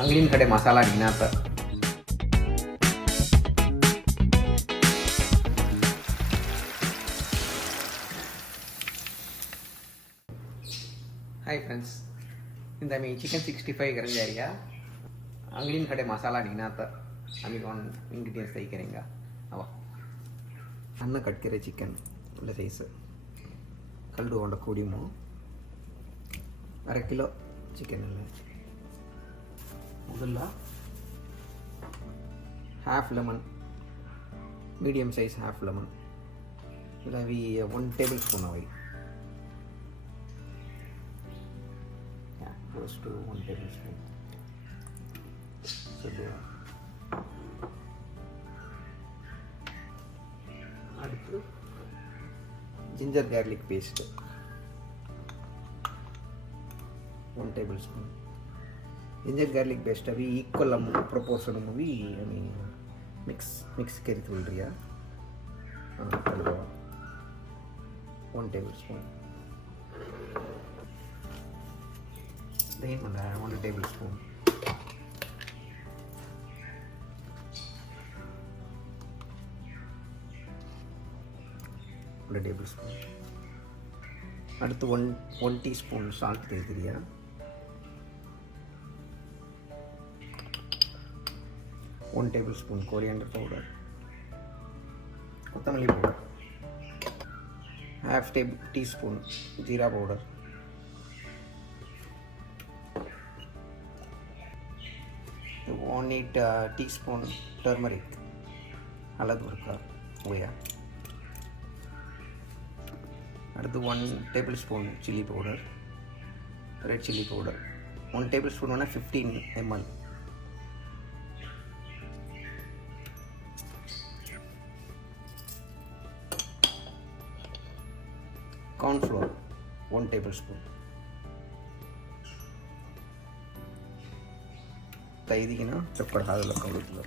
ಅಂಗಡಿನ ಕಡೆ ಮಸಾಲ ಡಿನಾತ. ಹಾಯ್ ಫ್ರೆಂಡ್ಸ್, ಇಂದ मी चिकन 65 करने जा रही है. अंगड़ीन खड़े मसाला डिनाता. आम्ही कौन इंग्रेडिएंट्स तय करेंगे. अब अन्न कट करे चिकन ಒಳ್ಳೆ ಸೈಜ್ ಕಲ್ಡು ಹೊಂಡ ಕುಡಿಮು 1/2 ಕಿಲೋ ಚಿಕನ್ ಅಲ್ಲ ಮೊದಲ half lemon medium size half lemon ಇಲ್ಲ ವಿ 1 tablespoon oil close to 1 tablespoon. So அடுத்து ginger garlic paste 1 tablespoon. ginger garlic paste अभी equal proportion में भी I mean mix करी थोड़ी रिया 1 tablespoon. दही मंगाया 1 tablespoon. tablespoon. அடுத்து 1 teaspoon salt தேய்க்கிறியா 1 tablespoon coriander powder, கொத்தமல்லி powder, half teaspoon jeera powder, 1/8 teaspoon turmeric हल्द वर्का हुआ. அடுத்து 1 tablespoon chili powder, red chili powder 1 tablespoon वाला 15 ml. corn flour 1 tablespoon. ಇದೀಗಿನ ಚಕ್ಕಡ ಹಾಲು ಕೌಳುತ್ತಲ್ಲ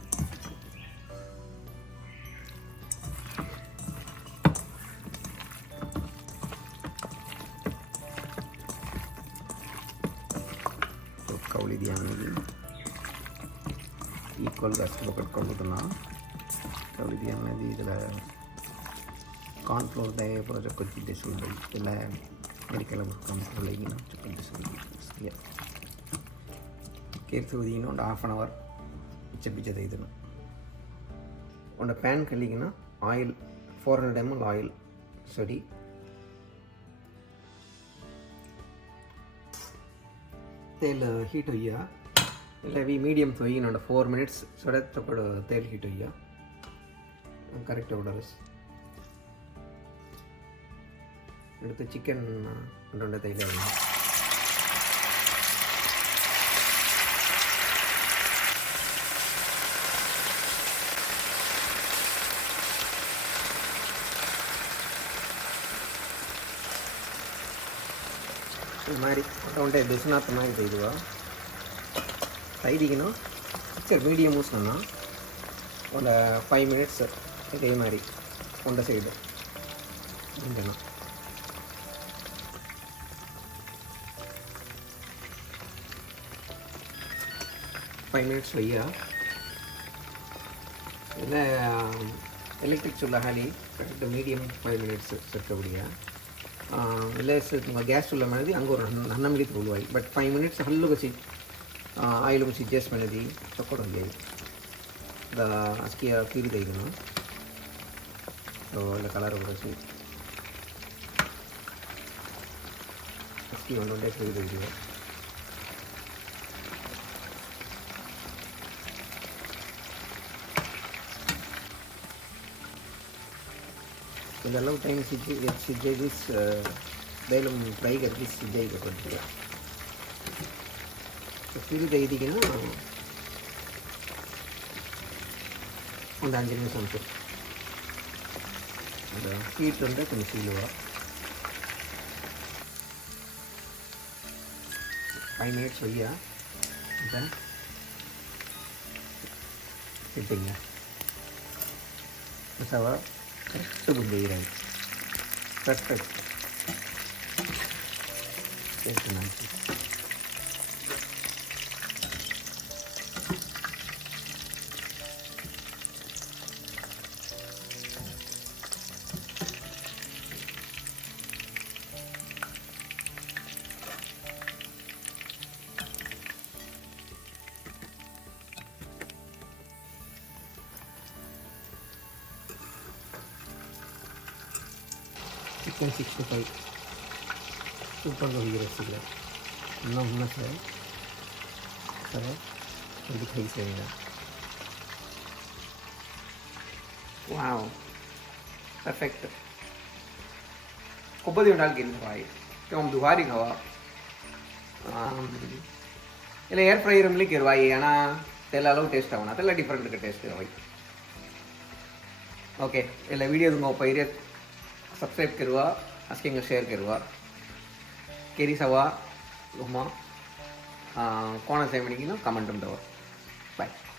కౌలిదియా అనేది ఈక్వల్గా ఒకటి కలుగుతున్నా కౌలిదియా అనేది ఇలా కార్న్ ఫ్లోర్ ದೇ ಪ್ರಾಜೆಕ್ಟ್ ಕೊಟ್ಟಿದ್ದೆ ಸುಳ್ಳು ಎಲ್ಲ ಮೆಡಿಕಲ್ ಕಂಪ್ನಿಗಳಿಗಿನ ಚಕ್ಕಿದ್ದೆ ಸುಳ್ಳು ಕೇರ್ಸುವುದು ಇನ್ನೊಂದು 1/2 hour ಬಿಚ್ಚ ಇದನ್ನು ಒಂದು ಪ್ಯಾನ್ ಕಲ್ಲಿಗಿನ ಆಯಿಲ್ 400 ml ಆಯಿಲ್ ಸಡಿ तेल हीट होइया ಇಲ್ಲ ವಿ ಮೀಡಿಯಂ ಹೋಗಿ ನೋಡಿ 4 minutes ಸಡೆ ತಕೊಂಡು तेल हीट होइया ಕರೆಕ್ಟ್ ಆರ್ಡರ್ಸ್ എടുത്ത് ചിക്കൻ കൊണ്ടുണ്ട് തൈല இது மாதிரி ஒன்றை துசுநாத்த மாதிரி செய்துவா சைடிக்கணும் சரி மீடியம் யூஸ் பண்ணால் ஒரு 5 minutes இதே மாதிரி ஒன்றை சைடு முடிஞ்சணும் 5 minutes भैया ಇಲ್ಲ ಎಲೆಕ್ಟ್ರಿಕ್ ಚುಲ್ಲ ಹಾಲಿ ಕರೆಕ್ಟ್ ಮೀಡಿಯಮ್ 5 minutes ಸಕ್ಕಬಡಿಯಾ ಇಲ್ಲ ಗ್ಯಾಸ್ ಚುಲ್ಲ ಮಾಡಿದಿ ಹಂಗೆ ஒரு 11 minutes போடுவாய் பட் 5 minutes ಹಲ್ಲು ಬಸಿ ಆಯಿಲ್ ಬಸಿ ಅಡ್ಜಸ್ಟ್ ಮಾಡಿದಿ ಚಕ್ಕೊಡಂಗೆ ದ ಅಸ್ಕಿಯ ಕೀರಿದೆ ಇದನ್ನು ಸೊ ಎಲ್ಲ ಕಲರ್ ಬರಸಿ ಅಸ್ಕಿ ಒಂದೊಂದೇ ಕೀರಿದೆ ಇದೀವಿ ಇದೆಲ್ಲವೂ ಟೈಮ್ ಸಿಜ್ಜೆ ಬೇಲಮ್ ಫ್ರೈ करके ಸಿಜ್ಜೆ ಕೊಡ್ತೀವಿ फिर ಇದೀಗಿನ ಒಂದು 5 ನಿಮಿಷ ಉಂಟು ಅದು ಹೀಟ್ ಉಂಟು ಕೊಂಚ ಸೀಲುವ 5 minutes होइया ಅಂತ ಇಟ್ಟಿಲ್ಲ ಮಸಾಲ ಕರೆಕ್ಟ್ ಬುದ್ಧಿ ಇರೋದು ಕರೆಕ್ಟ್ ಎಷ್ಟು ಮಾಡ್ತೀವಿ चिकन 65 सुपर होगी रेसिपी ना सर सर दिखाई सेगा वाओ परफेक्ट කොබ්බදී උඩල් ගෙන්න පායි තොම් දුවාරි ගවා એટલે એર ફ્રાયર માં લીકેરવાઈ આના તેલ અલગ ટેસ્ટ આવના તેલ ડિફરન્ટ કે ટેસ્ટ હોય ઓકે એટલે વિડિયો નું પૈરે સબસ્ક્રાઇબ કરવા આસ્કિંગ શેર કરવા કેરી સવા લોમા કોણ છે મણી કીનો કમેન્ટ માં દો બાય